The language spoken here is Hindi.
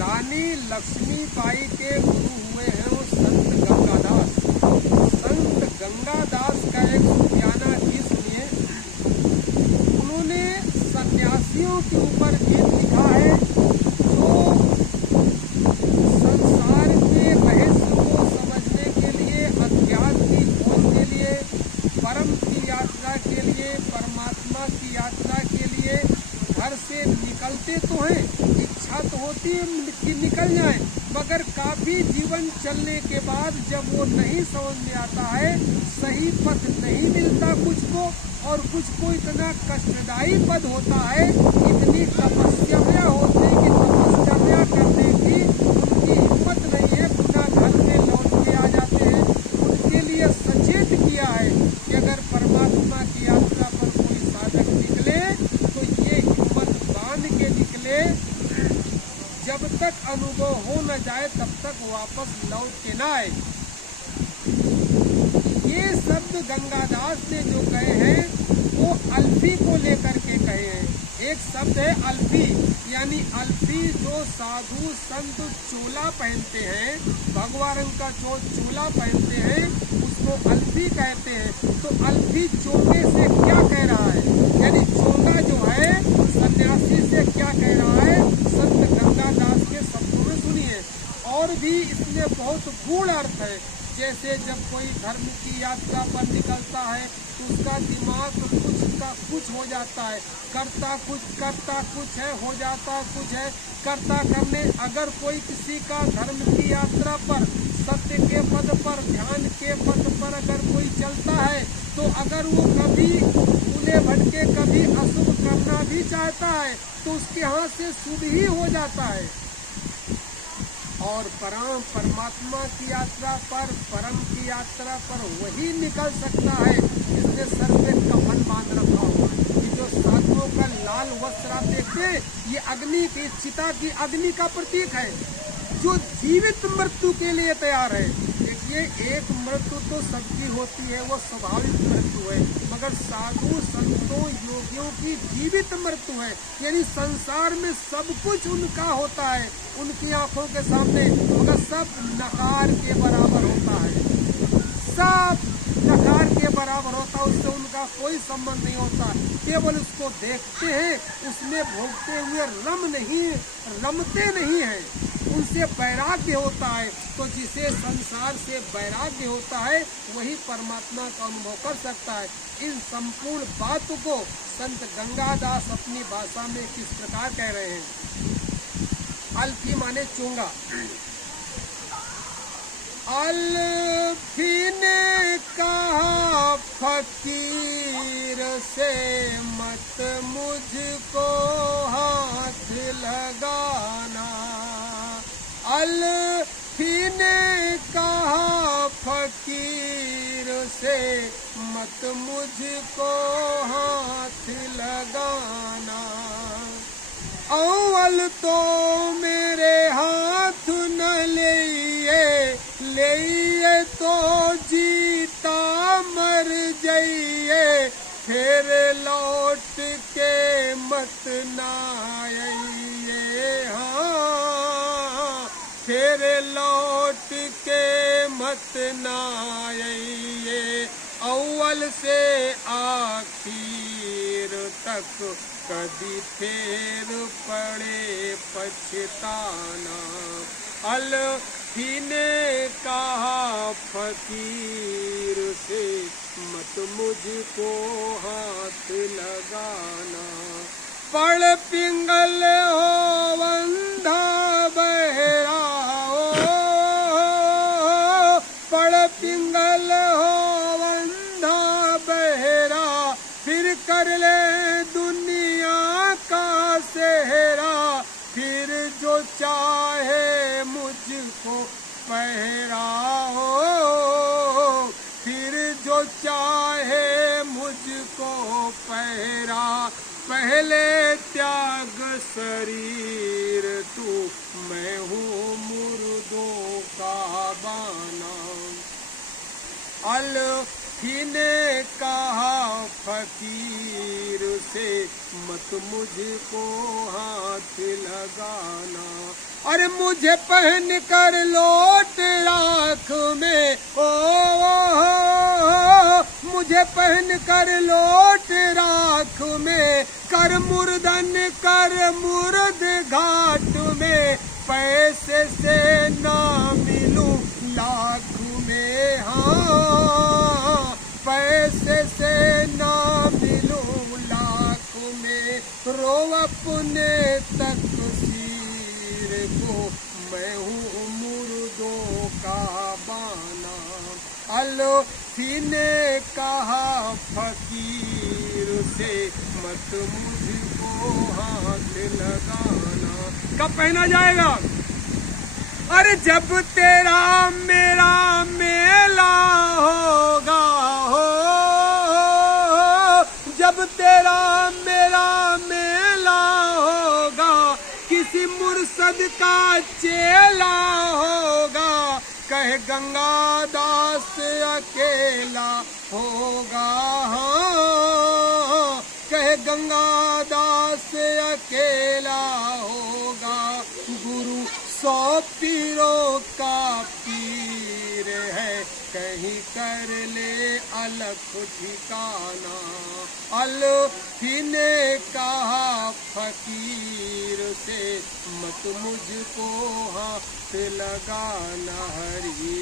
रानी लक्ष्मीबाई के गुरु हुए हैं वो संत गंगादास। संत गंगादास का एक सूफियाना गीत सुनिए। उन्होंने सन्यासियों के ऊपर गीत लिखा है जो संसार के रहस्य को समझने के लिए, अध्यात्म की खोज के लिए, परम की यात्रा के लिए, परमात्मा की यात्रा के लिए घर से निकलते तो हैं, इच्छा तो होती है कि निकल जाए, मगर काफी जीवन चलने के बाद जब वो नहीं समझ में आता है, सही पथ नहीं मिलता कुछ को, और कुछ को इतना कष्टदायी पद होता है, इतनी तपस्या होती है कि तपस्या करने की उनकी हिम्मत नहीं है, पुनः घर में लौट के आ जाते हैं। उनके लिए सचेत किया है कि अगर परमात्मा की यात्रा पर कोई साधक निकले तो ये हिम्मत बांध के निकले, जब तक अनुभव हो न जाए तब तक वापस लौट के न आए। ये शब्द गंगादास ने जो कहे हैं वो अल्फी को लेकर के कहे हैं। एक शब्द है अल्फी, यानी अल्फी जो साधु संत चोला पहनते हैं, भगवा रंग का जो चोला पहनते हैं उसको अल्फी कहते हैं। तो अल्फी चोंगे से क्या कह रहा है, यानी चोंगा जो है सन्यासी से क्या कह रहा है, संत गंगादास के शब्दों में सुनिए। और भी इसमें बहुत गूढ़ अर्थ है। जैसे जब कोई धर्म की यात्रा पर निकलता है तो उसका दिमाग कुछ का कुछ हो जाता है, करता कुछ है, हो जाता कुछ है, करता करने। अगर कोई किसी का धर्म की यात्रा पर, सत्य के पद पर, ध्यान के पद पर अगर कोई चलता है तो अगर वो कभी उन्हें भटके, कभी अशुभ करना भी चाहता है तो उसके हाथ से शुभ ही हो जाता है। और परमात्मा की यात्रा पर, परम की यात्रा पर वही निकल सकता है जिसने सर पे कफन बांध रखा हो। ये जो साधुओं का लाल वस्त्र आप देखते, ये अग्नि की, चिता की अग्नि का प्रतीक है, जो जीवित मृत्यु के लिए तैयार है। देखिए, एक मृत्यु तो सबकी होती है, वो स्वाभाविक मृत्यु है, मगर साधु संतों योगियों की जीवित मृत्यु है, यानी संसार में सब कुछ उनका होता है उनकी आंखों के सामने, मगर सब नकार के बराबर होता है, सब नकार के बराबर होता है, उससे उनका कोई संबंध नहीं होता, केवल उसको देखते हैं, उसमें भोगते हुए रमते नहीं है, उनसे वैराग्य होता है। तो जिसे संसार से वैराग्य होता है वही परमात्मा का अनुभव कर सकता है। इन संपूर्ण बातों को संत गंगादास अपनी भाषा में किस प्रकार कह रहे हैं। अल्फी माने चोंगा। अल्फी ने कहा फकीर से मत मुझको हाथ लगाना। अल्फी ने कहा फकीर से मत मुझको हाथ लगाना। अव्वल तो मेरे हाथ न ले तो जीता मर जाइए, फिर लौट के मत ना आइए। हाँ, फिर लौट के मत ना आइए। अव्वल से आखिर तक कभी फेर पड़े पछताना। अल्फी ने कहा फकीर से मत मुझको हाथ लगाना। पड़ पिंगल हो अंधा बहरा हो, पड़ पिंगल हो अंधा बहरा, फिर कर ले दुनिया का सेहरा। फिर जो चाहे मुझको पहरा हो, फिर जो चाहे मुझको पहरा। पहले त्याग शरीर तू, मैं हूँ मुर्दों का बाना। अल्फी ने कहा फकीर से मत मुझको हाथ लगाना। अरे मुझे पहन कर लौट राख में मुझे पहन कर लौट राख में कर मुर्दन कर मुर्द घाट में पैसे से ना मिलूं लाख में हाँ पैसे से ना मिलूं लाख में रो अपने तकदीर को मैं हूँ मुर्दों का बाना अल्फी ने कहा फकीर से मत मुझको हाथ लगाना। कब पहना जाएगा? अरे जब तेरा मेरा मेला होगा हो जब तेरा मेरा मेला होगा किसी मुर्शद का चेला होगा कहे गंगादास अकेला होगा हाँ कहे गंगादास अकेला होगा गुरु 100 पीरों का पीर है कहीं कर ले अलग ठिकाना अल्फी ने कहा फकीर से मत मुझको हाथ लगाना हरी।